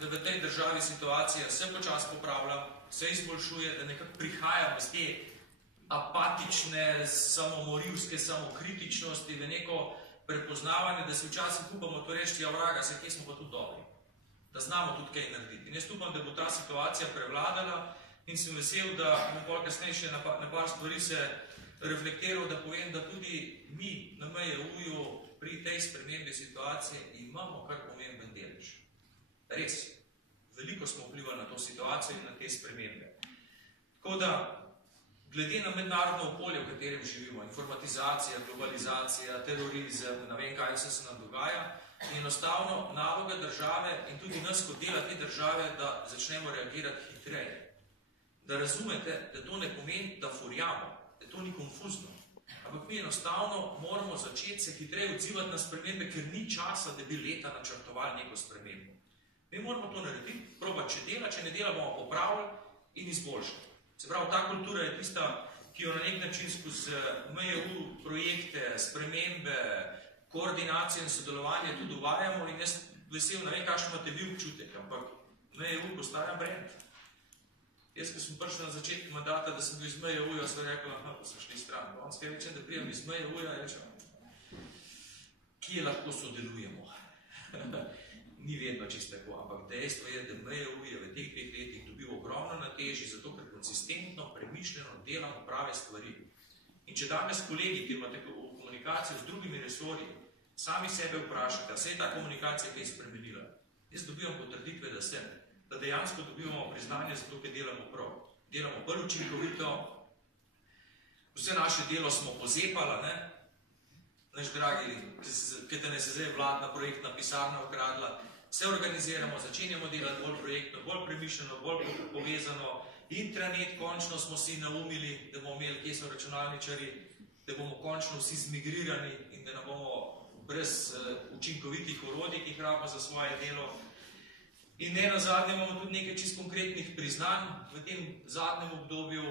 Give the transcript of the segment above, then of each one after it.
da v tej državi situacija se počas popravlja, se izboljšuje, da nekako prihajamo z te apatične, samomorilske, samokritičnosti v neko prepoznavanje, da si včasih upamo to reči, ja vraga, se kje smo pa tudi dobri. Da znamo tudi kaj narediti. In jaz upam, da bo ta situacija prevladala in sem vesel, da bom pol kasneje še na par stvari se reflektiral, da povem, da tudi mi na MJU-ju pri tej spremembi situacije imamo kar pomemben delež. Res, veliko smo vplivali na to situacijo in na te spremembe. Tako da, glede na mednarodno okolje, v katerem živimo, informatizacija, globalizacija, terorizem, ne vem kaj vse se nam dogaja, je enostavno naloga države in tudi nas kot dela te države, da začnemo reagirati hitreje. Da razumete, da to ne pomeni, da furjamo, da to ni konfuzno. Ampak mi enostavno moramo začeti se hitreje odzivati na spremembe, ker ni časa, da bi leta načrtovali neko spremembo. Mi moramo to narediti, probati, če dela, če ne dela, bomo popravili in izboljšali. Se pravi, ta kultura je tista, ki jo na nek način skozi MJU projekte, spremembe, koordinacijo in sodelovanje tudi uvajamo in jaz vesel, ne vem, kakšen imate vi občutek, ampak MJU postaja brand. Jaz, ko sem prišel na začetku mandata, da sem bil iz MJU-ja, sem rekel, pa sem šli stran. On skaj reče, da prijem iz MJU-ja, rečem, kje lahko sodelujemo? Ni vedno čisto tako, ampak dejstvo je, da MJU je v teh 2 letih dobil ogromno na teži, zato ker konsistentno, premišljeno delamo prave stvari. In če danes kolegi, ki imate komunikacijo z drugimi resorji, sami sebe vprašate, a se je ta komunikacija kaj spremenila? Jaz dobivam potrditve, da se, da dejansko dobivamo priznanje za to, kaj delamo prav. Delamo bolj učinkovito, vse naše delo smo pozepala, ne? Naš dragi, ki te ne se zdaj vladna projektna pisarna ukradla, vse organiziramo, začenjamo delati bolj projektno, bolj premišljeno, bolj povezano. Intranet, končno smo si naumili, da bomo imeli, kje so računalničari, da bomo končno vsi zmigrirani in da ne bomo brez učinkovitih orodij, ki jih rabimo za svoje delo. In ne nazadnje imamo tudi nekaj čisto konkretnih priznanj. V tem zadnjem obdobju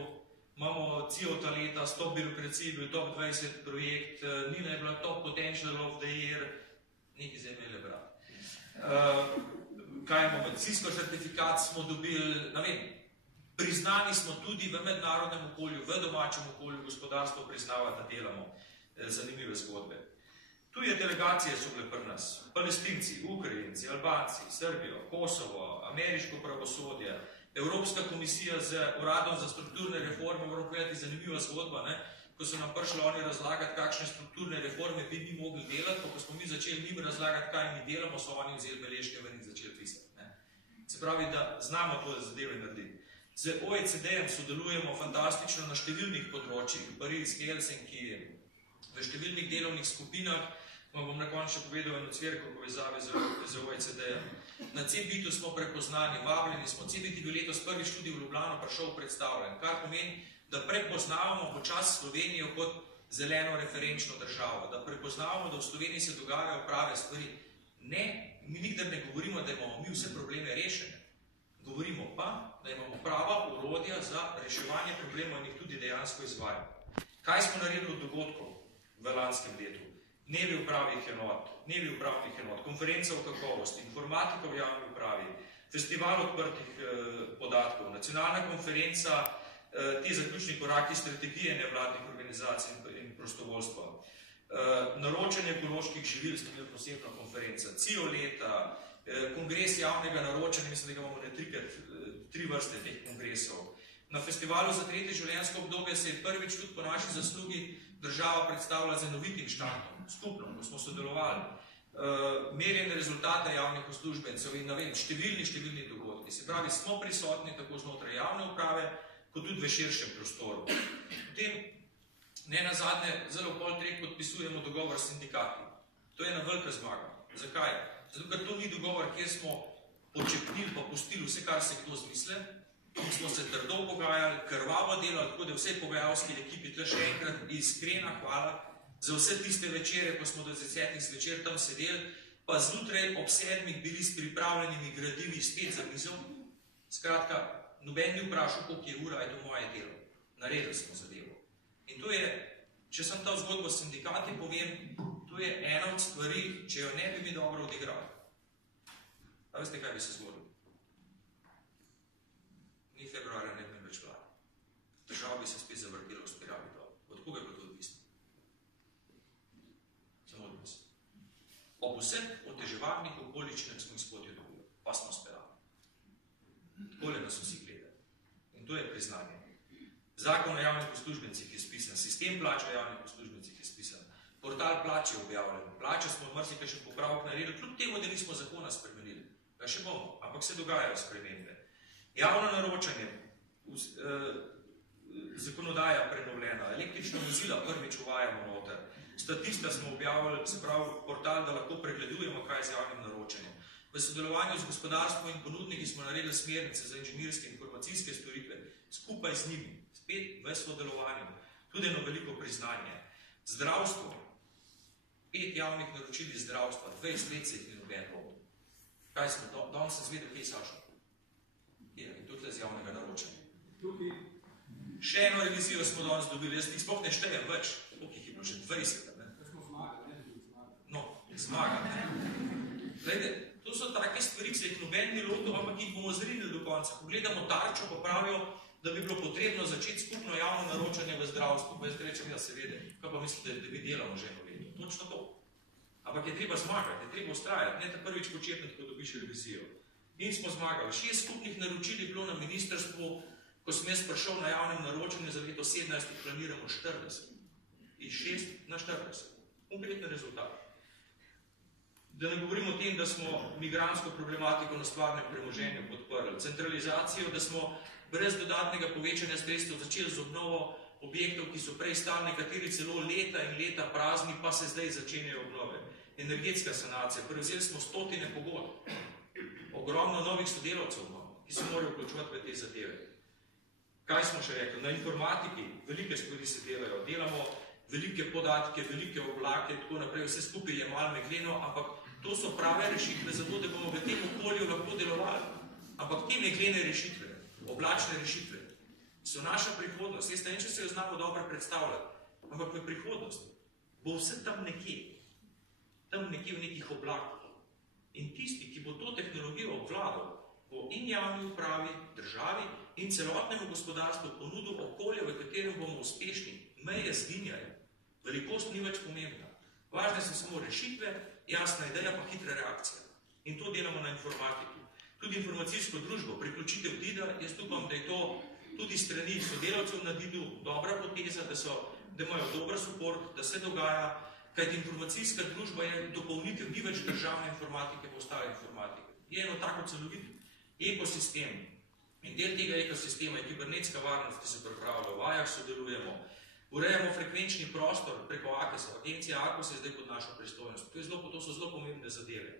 imamo ta leta, Stop birokraciji, bil top 20 projekt, Nina je bila top potential of the year, nekaj zdaj imeli brat. Kaj imamo, medicinsko certifikat smo dobili, ne vem, priznani smo tudi v mednarodnem okolju, v domačem okolju, gospodarstvo priznava, da delamo zanimive zgodbe. Tuje delegacije so bile pri nas, Palestinci, Ukrajinci, Albanci, Srbijo, Kosovo, ameriško pravosodje, Evropska komisija z uradom za strukturne reforme, moram povedati zanimiva zgodba, ne? Ko so nam prišli oni razlagati, kakšne strukturne reforme bi mi mogli delati, ko smo mi začeli njim razlagati, kaj mi delamo, so oni vzeli beležke ven in začeli pisati. Ne? Se pravi, da znamo to zadeve narediti. Z OECD-em sodelujemo fantastično na številnih področjih, Pariz, Helsinki, v številnih delovnih skupinah, bom na koncu povedal eno cverko povezave z OECD-em. Na CBIT-u smo prepoznani, vabljeni smo. CBIT je bil letos prvi študij v Ljubljano prišel predstavljen, kar pomeni, da prepoznavamo počas Slovenijo kot zeleno referenčno državo, da prepoznavamo, da v Sloveniji se dogajajo prave stvari. Ne, mi nikdar ne govorimo, da imamo mi vse probleme rešene. Govorimo pa, da imamo prava orodja za reševanje problemov in jih tudi dejansko izvajamo. Kaj smo naredili od dogodkov v lanskem letu? Dnevi upravnih enot, konferenca o kakovosti, informatika v javni upravi, festival odprtih podatkov, nacionalna konferenca, te zaključni koraki strategije nevladnih organizacij in prostovoljstva, naročanje ekoloških živil, ste bili posebna konferenca, CIO leta, kongres javnega naročanja, mislim, da ga imamo 3 vrste teh kongresov. Na festivalu za 3. življenjsko obdobje se je prvič tudi po naši zaslugi država predstavila z enovitim štartom, skupno, ko smo sodelovali. Merjenje rezultata javnih uslužbencev in številni dogodki. Se pravi, smo prisotni tako znotraj javne uprave, kot tudi v širšem prostoru. Potem, ne nazadnje, zelo pol treh podpisujemo dogovor s sindikati. To je ena velika zmaga. Zakaj? Zato, ker to ni dogovor, kjer smo počepnili pa pustili vse, kar se kdo zmisle. Mi smo se trdo pogajali, krvavo delali, tako da vsej pogajalski ekipi tle še enkrat iskrena hvala za vse tiste večere, ko smo do 10 zvečer tam sedeli, pa zjutraj ob 7 bili s pripravljenimi gradivi spet za mizo. Skratka, noben ni vprašal, koliko je ura, je to moje delo. Naredili smo zadevo. In to je, če sem ta zgodbo s sindikati povem, to je ena od stvari, če jo ne bi mi dobro odigrali. A veste, kaj bi se zgodilo? Ni februarja, ne bi več vlade. Država bi se spet zavrtela v spirali dol. Od koga je bilo to odvisno? Samo od nas. Ob vseh oteževalnih okoličinah smo izpodje dobili, pa smo spirali. Takole nas vsi gledajo. In to je priznanje. Zakon o javnih uslužbencih je spisan, sistem plač o javnih uslužbencih je spisan, portal plač je objavljen, plače smo marsikaj še popravek naredili, kljub temu, da nismo zakona spremenili. Ja, še bomo, ampak se dogajajo spremembe. Javno naročanje, zakonodaja prenovljena, električna vozila prvič uvajamo noter, statista smo objavili, se pravi portal, da lahko pregledujemo, kaj je z javnim naročanjem. V sodelovanju z gospodarstvom in ponudniki smo naredili smernice za inženirske in informacijske storitve, skupaj z njimi, spet v sodelovanju, tudi eno veliko priznanje. Zdravstvo, 5 javnih naročil iz zdravstva, 20 let se jih ni noben vodil. Kaj smo, danes sem zvedel, kaj je Sašo? In tudi z javnega naročanja. Še eno revizijo smo danes dobili, jaz jih sploh ne štejem več, koliko jih je bilo že 20, ne? No, zmagali. Glede, to so take stvari, ki se jih noben ni lotil, ampak jih bomo zrinili do konca. Pogledamo tarčo, pa pravijo, da bi bilo potrebno začeti skupno javno naročanje v zdravstvu. Pa jaz rečem, ja, seveda, kaj pa mislite, da bi delamo že eno leto? Točno to. Ampak je treba zmagati, je treba ustrajati, ne te prvič početno, ko dobiš revizijo. In smo zmagali. 6 skupnih naročil je bilo na ministrstvu, ko sem jaz prišel na javnem naročanju za leto 17, planiramo 40. Iz 6 na 40. Konkretni rezultat. Da ne govorimo o tem, da smo migransko problematiko na stvarnem premoženju podprli. Centralizacijo, da smo brez dodatnega povečanja sredstev začeli z obnovo objektov, ki so prej stali nekateri celo leta in leta prazni, pa se zdaj začenjajo obnove. Energetska sanacija. Prevzeli smo 100 pogodb. Ogromno novih sodelavcev imamo, ki se morajo vključevati v te zadeve. Kaj smo še rekli? Na informatiki velike stvari se delajo. Delamo velike podatke, velike oblake, tako naprej, vse skupaj je malo megleno, ampak to so prave rešitve za to, da bomo v tem okolju lahko delovali. Ampak te meglene rešitve, oblačne rešitve, so naša prihodnost. Jaz ne vem, če se jo znamo dobro predstavljati, ampak v prihodnost bo vse tam nekje v nekih oblakih. In tisti, ki bo to tehnologijo obvladal, bo in javni upravi, državi in celotnemu gospodarstvu ponudil okolje, v katerem bomo uspešni. Meje zginjajo. Velikost ni več pomembna. Važne so samo rešitve, jasna ideja pa hitra reakcija. In to delamo na informatiki. Tudi informacijsko družbo, priključitev DID-a, jaz upam, da je to tudi strani sodelavcev na DID-u dobra poteza, da imajo dober support, da se dogaja, kajti informacijska družba je dopolnitev, ni več državne informatike, pa ostale informatike. Je eno tako celovit ekosistem. In del tega ekosistema je kibernetska varnost, ki se pripravlja, v vajah sodelujemo, urejamo frekvenčni prostor preko AKOS-a. Agencija AKOS je zdaj pod našo pristojnost. To so zelo pomembne zadeve.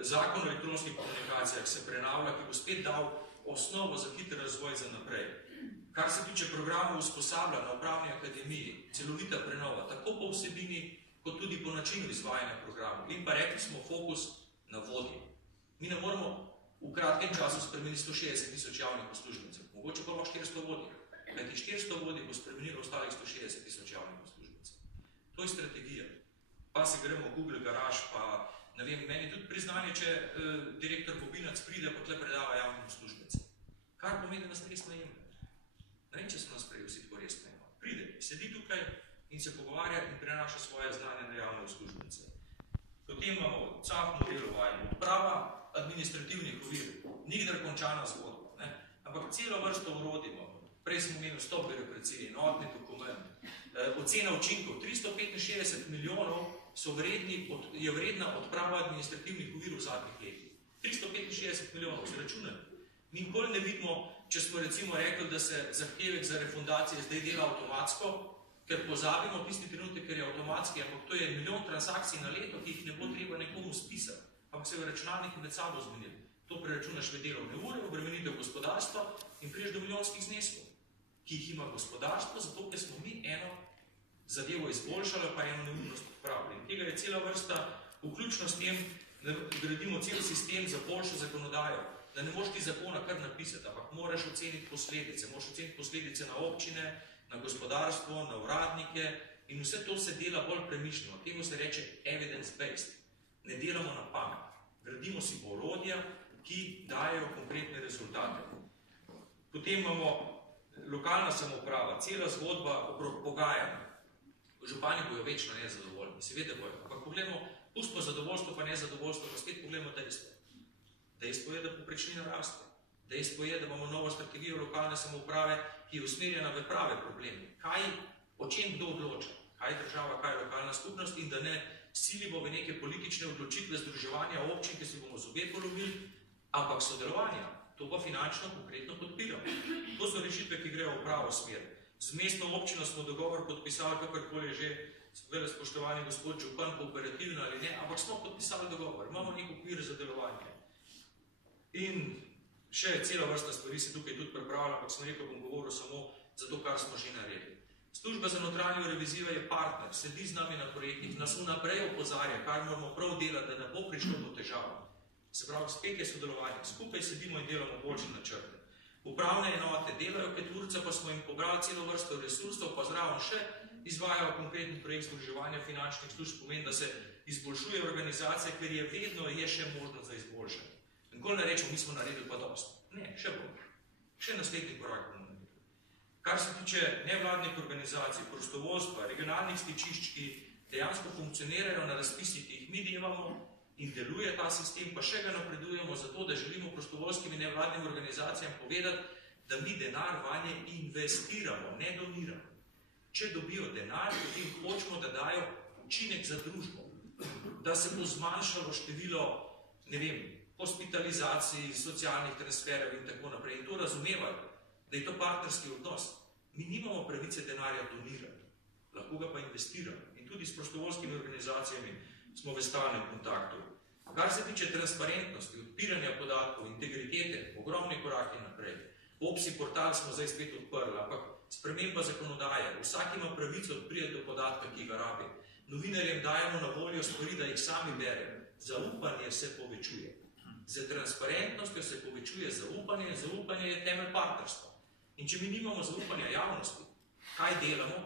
Zakon o elektronskih komunikacijah se prenavlja, ki bo spet dal osnovo za hiter razvoj za naprej. Kar se tiče programov usposabljanja na Upravni akademiji, celovita prenova, tako po vsebini, kot tudi po načinu izvajanja programov. In pa rekli smo fokus na vodje. Mi ne moramo v kratkem času spremeniti 160 000 javnih uslužbencev. Mogoče pa 400 vodij. Kajti 400 vodij bo spremenilo ostalih 160 000 javnih uslužbencev. To je strategija. Pa se gremo v Google Garage, pa ne vem, meni tudi priznanje, če direktor Bobinac pride, pa tle predava javnim uslužbencem. Kar pomeni, da nas resno jemljajo. Ne vem, če so nas prej vsi tako resno jemljajo. Pride, sedi tukaj in se pogovarja in prenaša svoje znanje na javne uslužbence. Potem imamo CAF model uvajanja, odprava administrativnih ovir, nikdar končana zgodba, ne? Ampak celo vrsto orodij imamo. Prej smo imeli stop birokracije, enotni dokument, ocena učinkov, 365 milijonov je vredna odprava administrativnih ovir v zadnjih letih. 365 milijonov, se računali. Mi nikoli ne vidimo, če smo recimo rekli, da se zahtevek za refundacije zdaj dela avtomatsko, ker pozabimo tisti trenutek, ker je avtomatski, ampak to je milijon transakcij na leto, ki jih ne bo treba nekomu spisati, ampak se v računalniki med sabo zmenili. To preračunaš v delovne ure, obremenitev gospodarstva in priješ do milijonskih zneskov, ki jih ima gospodarstvo, zato ker smo mi eno zadevo izboljšali, pa eno neumnost odpravili. In tega je cela vrsta, vključno s tem, da gradimo cel sistem za boljšo zakonodajo, da ne moš ti zakona kar napisati, ampak moraš oceniti posledice. Moraš oceniti posledice na občine, na gospodarstvo, na uradnike in vse to se dela bolj premišljeno. Temu se reče evidence-based. Ne delamo na pamet. Gradimo si orodja, ki dajejo konkretne rezultate. Potem imamo lokalna samouprava, cela zgodba okrog pogajanja. Župani bojo večno nezadovoljni, seveda bojo. Ampak pogledamo, pustimo zadovoljstvo pa nezadovoljstvo, pa spet pogledamo dejstvo. Dejstvo je, da povprečnina raste. Dejstvo je, da imamo novo strategijo lokalne samouprave, ki je usmerjena v prave probleme. O čem kdo odloča? Kaj je država, kaj je lokalna skupnost in da ne silimo v neke politične odločitve združevanja občin, ki se bomo zobe polovili, ampak sodelovanja. To pa finančno konkretno podpiramo. To so rešitve, ki grejo v pravo smer. Z mestno občino smo dogovor podpisali, kakorkoli že, spoštovani gospod župan, kooperativno ali ne, ampak smo podpisali dogovor. Imamo nek okvir za delovanje. In še cela vrsta stvari se tukaj tudi pripravlja, ampak sem rekel, bom govoril samo za to, kar smo že naredili. Služba za notranjo revizijo je partner, sedi z nami na projektih, nas vnaprej opozarja, kar moramo prav delati, da ne bo prišlo do težav. Se pravi, spet je sodelovanje, skupaj sedimo in delamo boljše načrte. Upravne enote delajo 5 urca, pa smo jim pobrali celo vrsto resursov, pa zraven še izvajajo konkretni projekt združevanja finančnih služb, pomeni, da se izboljšuje organizacija, ker je vedno še možnost za izboljšanje. Nikoli ne rečemo, mi smo naredili pa dosti. Ne, še bomo. Še naslednji korak bomo naredili. Kar se tiče nevladnih organizacij, prostovoljstva, regionalnih stičišč, ki dejansko funkcionirajo na razpisih, ki jih mi delamo in deluje ta sistem, pa še ga napredujemo zato, da želimo prostovoljskim in nevladnim organizacijam povedati, da mi denar vanje investiramo, ne doniramo. Če dobijo denar, potem hočemo, da dajo učinek za družbo, da se bo zmanjšalo število, ne vem, hospitalizacij, socialnih transferov in tako naprej. In to razumevajo, da je to partnerski odnos. Mi nimamo pravice denarja donirati, lahko ga pa investiramo. In tudi s prostovoljskimi organizacijami smo v stalnem kontaktu. Kar se tiče transparentnosti, odpiranja podatkov, integritete, ogromni koraki naprej. OPSI portal smo zdaj spet odprli, ampak sprememba zakonodaje. Vsak ima pravico priti do podatka, ki ga rabi. Novinarjem dajemo na voljo stvari, da jih sami berejo. Zaupanje se povečuje. Z transparentnostjo se povečuje zaupanje, zaupanje je temelj partnerstva. In če mi nimamo zaupanja javnosti, kaj delamo,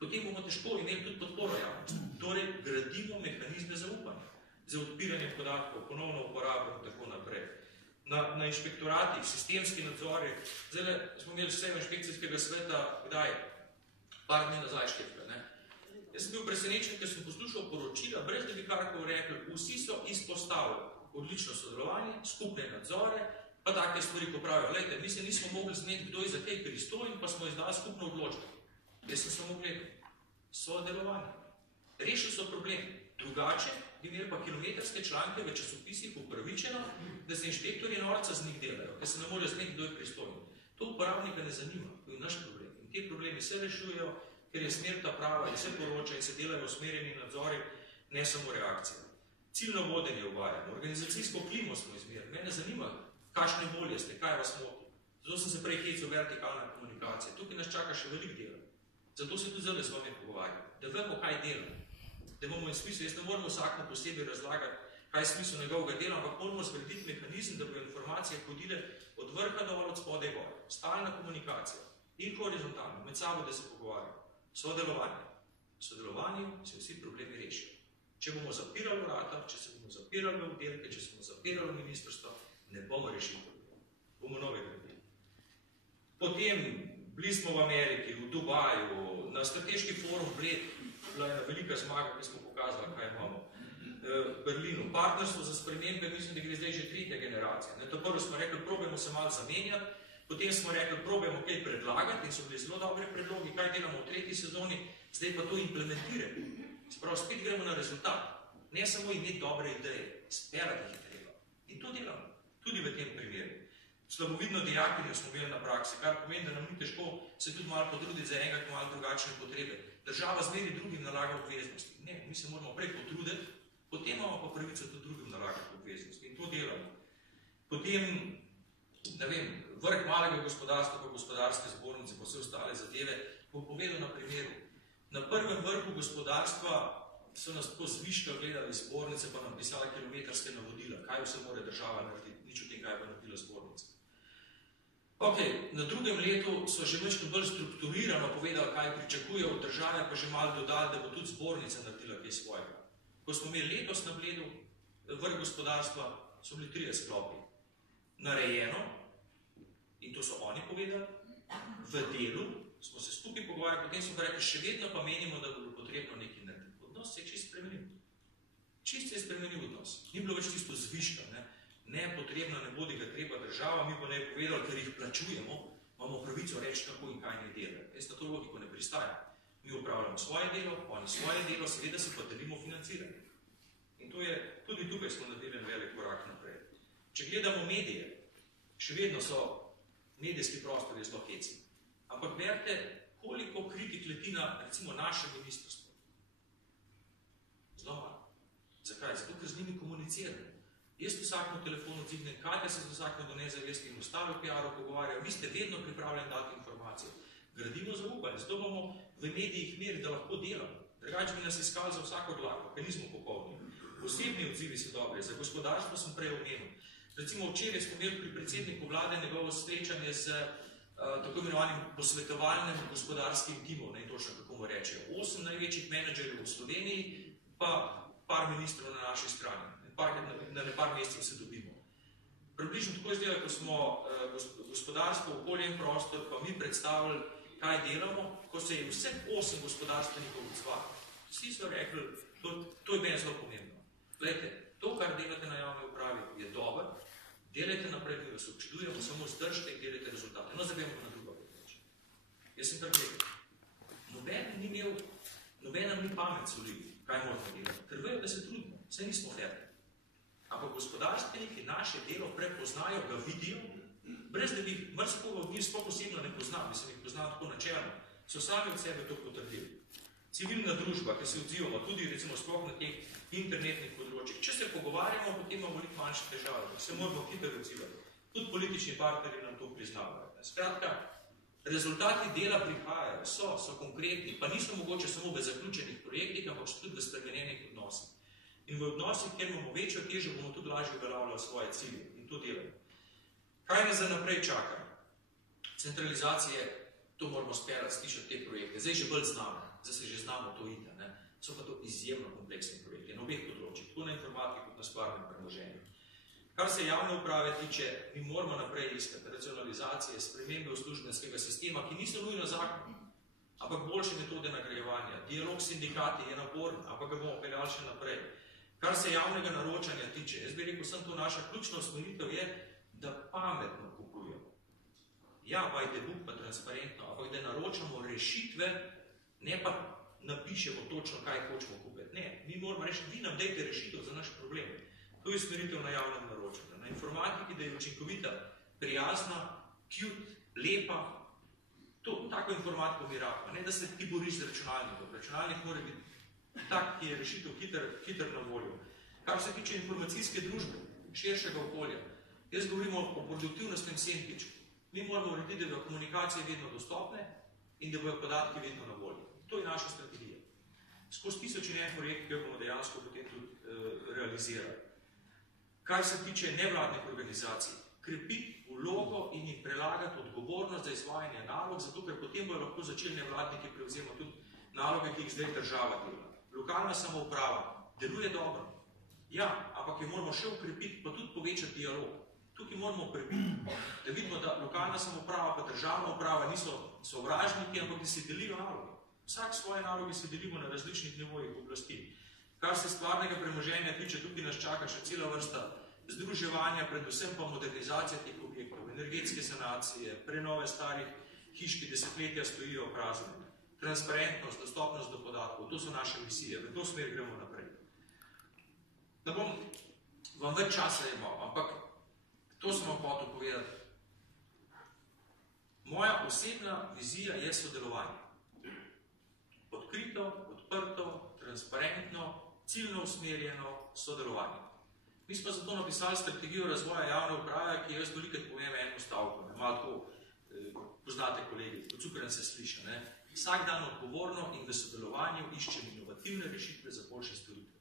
potem bomo težko imeli tudi podporo javnosti. Torej, gradimo mehanizme zaupanja, za odpiranje podatkov, ponovno uporabo in tako naprej. Na inšpektoratih, sistemski nadzori, zdaj smo imeli vse inšpekcijskega sveta, kdaj? Par dni nazaj štetka, ne? Jaz sem bil presenečen, ker sem poslušal poročila, brez da bi karkoli rekli, vsi so izpostavili odlično sodelovanje, skupne nadzore, pa take stvari, ko pravijo, glejte, mi se nismo mogli zmeniti, kdo je za kaj pristojen, pa smo izdali skupno odločbo. Jaz sem samo gledal. Sodelovanje. Rešili so problem. Drugače bi imeli pa kilometrske članke v časopisih upravičeno, da se inšpektorji norca z njih delajo, ker se ne more zmeniti, kdo je pristojen. To uporabnika ne zanima, to je naš problem. In te problemi se rešujejo, ker je smer ta prava in se poroča in se delajo usmerjeni nadzori, ne samo reakcije. Ciljno vodenje uvajamo, organizacijsko klimo smo izmerili. Mene zanima, kakšne volje ste, kaj vas moti. Zato sem se prej hecal vertikalna komunikacija. Tukaj nas čaka še veliko dela. Zato se tudi zdaj z vami pogovarjam, da vemo, kaj delamo. Da imamo in smisel, jaz ne moramo vsakmo posebej razlagati, kaj je smisel njegovega dela, ampak moramo zgraditi mehanizem, da bo informacije hodile od vrha dol, od spodaj gor. Stalna komunikacija in horizontalno, med sabo, da se pogovarjamo. Sodelovanje. Sodelovanju se vsi problemi rešijo. Če bomo zapirali vrata, če se bomo zapirali v oddelke, če se bomo zapirali v ministrstvo, ne bomo rešili problema. Bomo nove gradili. Potem bili smo v Ameriki, v Dubaju, na strateški forum Bled, bila je ena velika zmaga, ki smo pokazali, kaj imamo. V Berlinu. Partnerstvo za spremembe, mislim, da gre zdaj že 3. generacija. To prvo smo rekli, probajmo se malo zamenjati, potem smo rekli, probajmo kaj predlagati in so bili zelo dobri predlogi, kaj delamo v 3. sezoni, zdaj pa to implementiramo. Sprav, spet gremo na rezultat. Ne samo imeti dobre ideje, sperati jih treba. In to delamo, tudi v tem primeru. Slabovidno dijakinjo smo imeli na praksi, kar pomeni, da nam ni težko se tudi malo potruditi za enega, malo drugačne potrebe. Država zmeri drugim nalaga obveznosti. Ne, mi se moramo prej potruditi, potem imamo pa pravico tudi drugim nalagati obveznosti. In to delamo. Potem, ne vem, vrh malega gospodarstva, pa gospodarske zbornice, pa vse ostale zadeve, bom povedal na primeru. Na prvem vrhu gospodarstva so nas tako zviška gledali zbornice, pa nam pisali kilometrske navodila, kaj vse mora država narediti, nič o tem, kaj bo naredila zbornica. Ok, na drugem letu so že več bolj strukturirano povedali, kaj pričakujejo od države, pa že malo dodali, da bo tudi zbornica naredila kaj svojega. Ko smo imeli letos na Bledu vrh gospodarstva, so bili 3 sklopi. Narejeno, In to so oni povedali, v delu smo se skupaj pogovarjali, potem smo pa rekli, še vedno pa menimo, da bo bilo potrebno nekaj narediti. Odnos se je čist spremenil. Čist se je spremenil odnos. Ni bilo več tisto zviška, ne potrebno, ne bodi ga treba država, mi bo ne povedali, ker jih plačujemo, imamo pravico reči, kako in kaj ne delajo. Jaz na to logiko ne pristajam. Mi upravljamo svoje delo, oni svoje delo, seveda se pa delimo financiranje. In to je, tudi tukaj smo naredili velik korak naprej. Če gledamo medije, še vedno so medijski prostori zelo hecni. Ampak berite, koliko kritik leti na, recimo, naše ministrstvo. Zelo malo. Zakaj? Zato, ker z njimi komuniciramo. Jaz vsakmo telefonu odzivnem, Katja se z vsakmo do nezavesti in ostalo PR-o pogovarjajo, vi ste vedno pripravljeni dati informacije. Gradimo zaupanje, zato bomo v medijih meri, da lahko delamo. Drugače bi nas iskali za vsako dlako, ker nismo popolni. Osebni odzivi so dobri, za gospodarstvo sem prej omenil. Recimo včeraj smo imeli pri predsedniku vlade njegovo srečanje z tako imenovanim posvetovalnim gospodarskim timom, ne točno kako mu rečejo. 8 največjih menedžerjev v Sloveniji, pa par ministrov na naši strani. Na nepar mesecev se dobimo. Približno tako izgleda, ko smo gospodarstvo, okolje in prostor, pa mi predstavili, kaj delamo, ko se je vseh 8 gospodarstvenikov odzvali. Vsi so rekli, to je meni zelo pomembno. Glejte, to, kar delate na javni upravi, je dobro, delajte naprej, mi vas občudujemo, samo zdržite in delajte rezultate. No, zdaj pa na drugo področje. Jaz sem rekel, noben nam ni pamet solil, kaj moramo delati, ker vejo, da se trudimo, saj nismo ferni. Ampak gospodarstveniki naše delo prepoznajo, ga vidijo, brez da bi mrzkoga od njih sploh posebno ne poznal, bi se jih poznal tako načelno, so sami od sebe to potrdili. Civilna družba, ki se odzivamo, tudi recimo sploh na teh internetnih področjih. Če se pogovarjamo, potem imamo veliko manjše težave, se moramo hitro odzivati. Tudi politični partnerji nam to priznavajo. Skratka, rezultati dela prihajajo, so konkretni, pa niso mogoče samo v zaključenih projektih, ampak so tudi v spremenjenih odnosih. In v odnosih, kjer imamo večjo težo, bomo tudi lažje uveljavljali svoje cilje in to delamo. Kaj nas za naprej čaka? Centralizacije, to moramo sperati, slišati te projekte. Zdaj že bolj znamo, zdaj se že znamo to iti. So pa to izjemno kompleksni projekti na obeh področjih, tako na informatiki kot na stvarnem premoženju. Kar se javne uprave tiče, mi moramo naprej iskati racionalizacije, spremembe uslužbenskega sistema, ki niso nujno zakon, ampak boljše metode nagrajevanja. Dialog s sindikati je naporen, ampak ga bomo peljali še naprej. Kar se javnega naročanja tiče, jaz bi rekel, sem to naša ključna usmeritev je, da pametno kupujemo. Ja, vajte buk pa transparentno, ampak da naročamo rešitve, ne pa napišemo točno, kaj hočemo kupiti. Ne, mi moramo reči, vi nam dajte rešitev za naš problem. To je usmeritev na javnem naročanju. Na informatiki, da je učinkovita, prijazna, cute, lepa, tako informatiko mi rabimo, ne da se ti boriš z računalnikom. Računalnik mora biti tak, ki je rešitev hiter na voljo. Kar se tiče informacijske družbe, širšega okolja, jaz govorimo o produktivnostnem sendviču. Mi moramo urediti, da bodo komunikacije vedno dostopne in da bodo podatki vedno na voljo. To je naša strategija. Skozi 1001 projekt, ki jo bomo dejansko potem tudi realizirali. Kar se tiče nevladnih organizacij, krepiti vlogo in jih prelagati odgovornost za izvajanje nalog, zato ker potem bodo lahko začeli nevladniki prevzemati tudi naloge, ki jih zdaj država dela. Lokalna samouprava deluje dobro. Ja, ampak jo moramo še ukrepiti, pa tudi povečati dialog. Tukaj moramo ukrepiti, da vidimo, da lokalna samouprava pa državna uprava niso sovražniki, ampak da se delijo naloge. Vsak svoje naloge se delimo na različnih nivojih oblasti. Kar se stvarnega premoženja tiče, tukaj nas čaka še cela vrsta združevanja, predvsem pa modernizacija teh objektov, energetske sanacije, prenove starih hiš, ki desetletja stojijo prazne. Transparentnost, dostopnost do podatkov, to so naše misije, v to smer gremo naprej. Da bom vam več časa imel, ampak to sem vam hotel povedati. Moja osebna vizija je sodelovanje. Odkrito, odprto, transparentno, ciljno usmerjeno sodelovanje. Mi smo zato napisali strategijo razvoja javne uprave, ki jaz velikrat povem eno stavko. Malo tako poznate kolegi, pocukrem se sliša. Vsak dan odgovorno in v sodelovanju iščem inovativne rešitve za boljše storitve.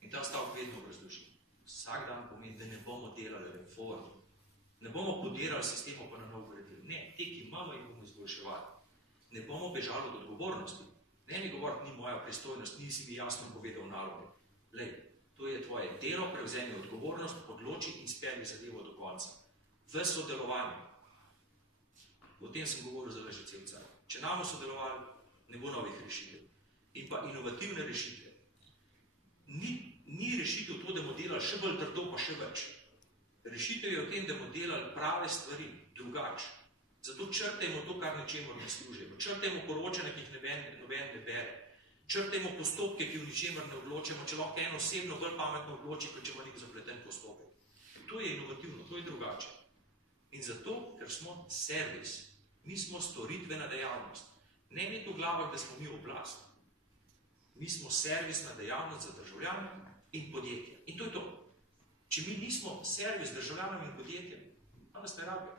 In ta stavk vedno obrazložim. Vsak dan pomeni, da ne bomo delali reform. Ne bomo podirali sistemov, pa na novo gradili. Ne, te, ki imamo, jih bomo izboljševali. Ne bomo bežali od odgovornosti. Ne mi govoriti, ni moja pristojnost, nisi mi jasno povedal naloge. Lej, to je tvoje delo, prevzemi odgovornost, odloči in spelji zadevo do konca. V sodelovanju. O tem sem govoril zdaj že cel cel. Če namo sodelovali, ne bo novih rešitev. In pa inovativne rešitve. Ni rešitev to, da bomo delali še bolj trdo, pa še več. Rešitev je v tem, da bomo delali prave stvari, drugače. Zato črtajmo to, kar ničemur ne služimo. Črtajmo poročanje, ki jih noben ne bere. Črtajmo postopke, ki v ničemer ne odločimo, če lahko eno osebno bolj pametno odloči, kot če ima nek zapleten postopek. To je inovativno, to je drugače. In zato, ker smo servis, mi smo storitvena dejavnost. Ne imeti v glavah, da smo mi oblast. Mi smo servisna dejavnost za državljane in podjetje. In to je to. Če mi nismo servis državljanom in podjetjem, pa nas ne rabijo.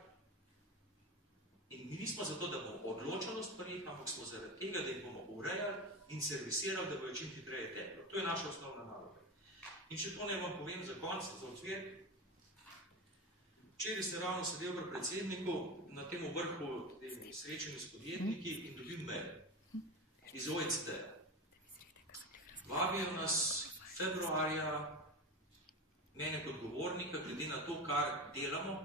In mi nismo zato, da bomo odločali o stvarih, ampak smo zaradi tega, da jih bomo urejali in servisirali, da bojo čim hitreje teklo. To je naša osnovna naloga. In še to ne vam povem za konec, za odsver. Včeraj ste ravno sedel pri predsedniku na tem vrhu srečanju s podjetniki in dobil mail iz OECD. Vabijo nas februarja mene kot govornika, glede na to, kar delamo,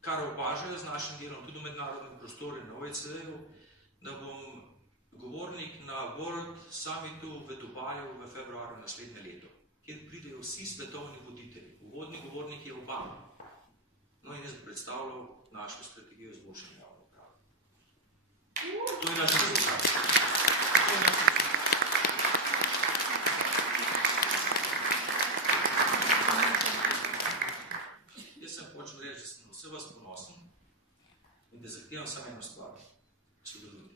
kar opažajo z našim delom, tudi v mednarodnem prostoru na OECD-u, da bom govornik na World Summitu v Dubaju v februarju naslednje leto, kjer pridejo vsi svetovni voditelji. Uvodni govornik je Obama. No in jaz bi predstavljal našo strategijo izboljšanja javne uprave. To je naš rezultat. Jaz sem hočel reči, da sem vse vas ponosen in da zahtevam samo eno stvar. Sodelujte.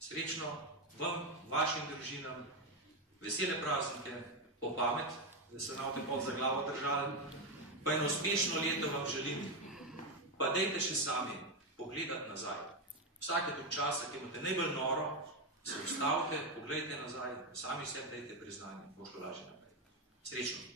Srečno vam, vašim družinam, vesele praznike, po pamet, da se navte pod za glavo držali, pa eno uspešno leto vam želim. Pa dejte še sami pogledati nazaj. Vsake tog časa, ki imate najbolj noro, se ustavite, pogledajte nazaj, sami sebi dejte priznanje, bo šlo lažje naprej. Srečno!